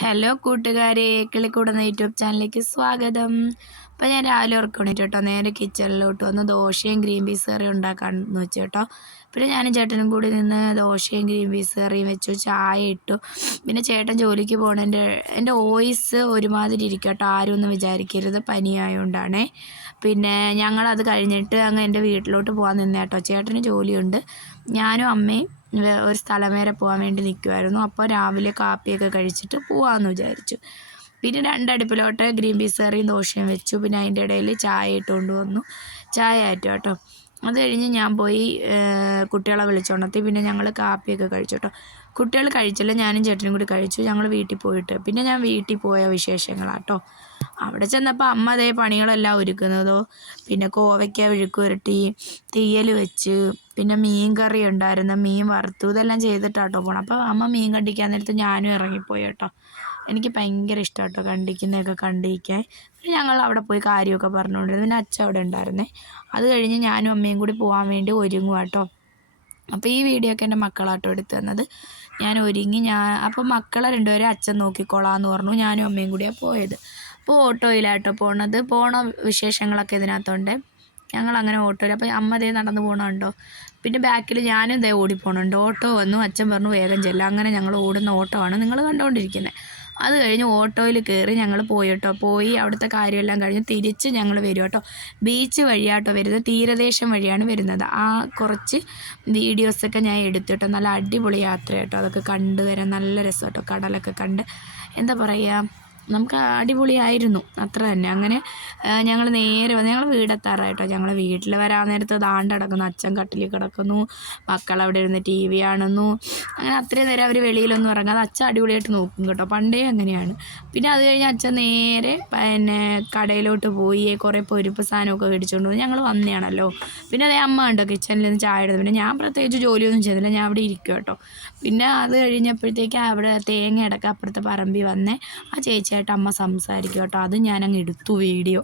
Hello കൂട്ടുകാരെ, കിളിക്കൂടുന്ന YouTube ചാനലിലേക്ക് സ്വാഗതം. അപ്പോൾ ഞാൻ രാവിലെ ഉറക്കണിട്ട് കേട്ടോ, നേരെ കിച്ചണിലോട്ട് വന്ന് ദോശയും ഗ്രീൻ പീസ് കറിയും ഉണ്ടാക്കാമെന്ന് വെച്ചു കേട്ടോ. പിന്നെ ഞാനും ചേട്ടനും കൂടി നിന്ന് ദോശയും ഗ്രീൻ പീസ് കറിയും വെച്ചു, ചായ ഇട്ടു. പിന്നെ ചേട്ടൻ ജോലിക്ക് പോകണതിൻ്റെ എൻ്റെ വോയിസ് ഒരുമാതിരി ഇരിക്കും കേട്ടോ, ആരും ഒന്നും വിചാരിക്കരുത്, പനിയായതുകൊണ്ടാണേ. പിന്നെ ഞങ്ങളത് കഴിഞ്ഞിട്ട് അങ്ങ് എൻ്റെ വീട്ടിലോട്ട് പോകാൻ നിന്നേ കേട്ടോ. ചേട്ടന് ജോലിയുണ്ട്, ഞാനും അമ്മയും ഒരു സ്ഥലം വരെ പോകാൻ വേണ്ടി നിൽക്കുമായിരുന്നു. അപ്പോൾ രാവിലെ കാപ്പിയൊക്കെ കഴിച്ചിട്ട് പോകാമെന്ന് വിചാരിച്ചു. പിന്നെ രണ്ടടുപ്പിലോട്ട് ഗ്രീൻ പീസ് കറിയും ദോശയും വെച്ചു. പിന്നെ അതിൻ്റെ ഇടയിൽ ചായ ഇട്ടുകൊണ്ട് വന്നു, ചായ ആറ്റു കേട്ടോ. അത് കഴിഞ്ഞ് ഞാൻ പോയി കുട്ടികളെ വിളിച്ചുകൊണ്ടെത്തി. പിന്നെ ഞങ്ങൾ കാപ്പിയൊക്കെ കഴിച്ചു കേട്ടോ. കുട്ടികൾ കഴിച്ചില്ല, ഞാനും ചേട്ടനും കൂടി കഴിച്ചു. ഞങ്ങൾ വീട്ടിൽ പോയിട്ട് പിന്നെ ഞാൻ വീട്ടിൽ പോയ വിശേഷങ്ങളാട്ടോ. അവിടെ ചെന്നപ്പോൾ അമ്മ അതേ പണികളെല്ലാം ഒരുക്കുന്നതോ. പിന്നെ കോവയ്ക്ക വിഴുക്ക് പുരട്ടി, തീയൽ വെച്ച്, പിന്നെ മീൻ കറി ഉണ്ടായിരുന്നു, മീൻ വറുത്തു, ഇതെല്ലാം ചെയ്തിട്ടാട്ടോ പോകണം. അപ്പോൾ അമ്മ മീൻ കണ്ടിക്കാൻ നേരത്ത് ഞാനും ഇറങ്ങിപ്പോയി കേട്ടോ. എനിക്ക് ഭയങ്കര ഇഷ്ടം കേട്ടോ കണ്ടിക്കുന്നതൊക്കെ കണ്ടിരിക്കാൻ. പിന്നെ ഞങ്ങൾ അവിടെ പോയി കാര്യമൊക്കെ പറഞ്ഞുകൊണ്ടിരുന്നു. പിന്നെ അച്ഛൻ അവിടെ ഉണ്ടായിരുന്നേ. അത് കഴിഞ്ഞ് ഞാനും അമ്മയും കൂടി പോകാൻ വേണ്ടി ഒരുങ്ങുക കേട്ടോ. അപ്പോൾ ഈ വീഡിയോ ഒക്കെ എൻ്റെ മക്കളാട്ടോ എടുത്തു തന്നത്. ഞാൻ ഒരുങ്ങി, അപ്പോൾ മക്കളെ രണ്ടുപേരും അച്ഛൻ നോക്കിക്കോളാമെന്ന് പറഞ്ഞു. ഞാനും അമ്മയും കൂടിയാണ് പോയത്. അപ്പോൾ ഓട്ടോയിലാട്ടോ പോണ വിശേഷങ്ങളൊക്കെ ഇതിനകത്തുണ്ട്. ഞങ്ങളങ്ങനെ ഓട്ടോയിൽ, അപ്പോൾ അമ്മ ദേ നടന്നു പോകണുണ്ടോ. പിന്നെ ബാക്കിൽ ഞാനും ദേ ഓടിപ്പോണുണ്ട്. ഓട്ടോ വന്നു, അച്ഛൻ പറഞ്ഞു വേഗം ചെല്ലാം. അങ്ങനെ ഞങ്ങൾ ഓടുന്ന ഓട്ടോ ആണ് നിങ്ങൾ കണ്ടുകൊണ്ടിരിക്കുന്നത്. അത് കഴിഞ്ഞ് ഓട്ടോയിൽ കയറി ഞങ്ങൾ പോയി കേട്ടോ. പോയി അവിടുത്തെ കാര്യമെല്ലാം കഴിഞ്ഞ് തിരിച്ച് ഞങ്ങൾ വരും കേട്ടോ. ബീച്ച് വഴിയാട്ടോ വരുന്നത്, തീരദേശം വഴിയാണ് വരുന്നത്. ആ കുറച്ച് വീഡിയോസൊക്കെ ഞാൻ എടുത്തു കേട്ടോ. നല്ല അടിപൊളി യാത്ര കേട്ടോ. അതൊക്കെ കണ്ടു വരാൻ നല്ല രസം കേട്ടോ. കടലൊക്കെ കണ്ട് എന്താ പറയുക, നമുക്ക് അടിപൊളിയായിരുന്നു, അത്ര തന്നെ. അങ്ങനെ ഞങ്ങൾ നേരെ വന്ന് ഞങ്ങൾ വീടെത്താറായിട്ടോ. ഞങ്ങൾ വീട്ടിൽ വരാൻ നേരത്ത് ദാണ്ട് കിടക്കുന്നു, അച്ഛൻ കട്ടിലിൽ കിടക്കുന്നു, മക്കളവിടെ ഇരുന്ന് ടി വി കാണുന്നു. അങ്ങനെ അത്രയും നേരം അവർ വെളിയിലൊന്നും ഇറങ്ങാതെ അച്ഛൻ അടിപൊളിയായിട്ട് നോക്കും കേട്ടോ. പണ്ടേ അങ്ങനെയാണ്. പിന്നെ അത് കഴിഞ്ഞ് അച്ഛൻ നേരെ പിന്നെ കടയിലോട്ട് പോയി കുറേ പൊരിപ്പ് സാധനമൊക്കെ മേടിച്ചുകൊണ്ട് പോയി. ഞങ്ങൾ വന്നതാണല്ലോ. പിന്നെ അതേ അമ്മ ഉണ്ടോ കിച്ചണിൽ നിന്ന് ചായ എടുത്തു. പിന്നെ ഞാൻ പ്രത്യേകിച്ച് ജോലിയൊന്നും ചെയ്തില്ല, ഞാൻ അവിടെ ഇരിക്കും കേട്ടോ. പിന്നെ അത് കഴിഞ്ഞപ്പോഴത്തേക്ക് അവിടെ തേങ്ങ അടക്കം അപ്പുറത്തെ പറമ്പിൽ വന്നേ ആ ചേച്ചിയായിട്ട് അമ്മ സംസാരിക്കും കേട്ടോ. അത് ഞാനങ്ങ് എടുത്തു വീഡിയോ.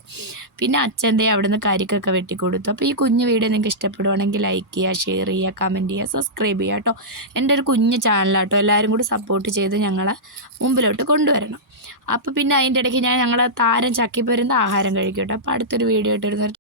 പിന്നെ അച്ഛൻ്റെ അവിടെ നിന്ന് കരിക്കൊക്കെ വെട്ടിക്കൊടുത്തു. അപ്പോൾ ഈ കുഞ്ഞു വീഡിയോ നിങ്ങൾക്ക് ഇഷ്ടപ്പെടുവാണെങ്കിൽ ലൈക്ക് ചെയ്യുക, ഷെയർ ചെയ്യുക, കമൻറ്റ് ചെയ്യുക, സബ്സ്ക്രൈബ് ചെയ്യുക കേട്ടോ. എൻ്റെ ഒരു കുഞ്ഞു ചാനലാട്ടോ, എല്ലാവരും കൂടി സപ്പോർട്ട് ചെയ്ത് ഞങ്ങളെ മുമ്പിലോട്ട് കൊണ്ടുവരണം. അപ്പോൾ പിന്നെ അതിൻ്റെ ഇടയ്ക്ക് ഞങ്ങളെ താരം ചക്കിപ്പരുന്ന ആഹാരം കഴിക്കും കേട്ടോ. അപ്പോൾ അടുത്തൊരു വീഡിയോ ഇട്ടിരുന്ന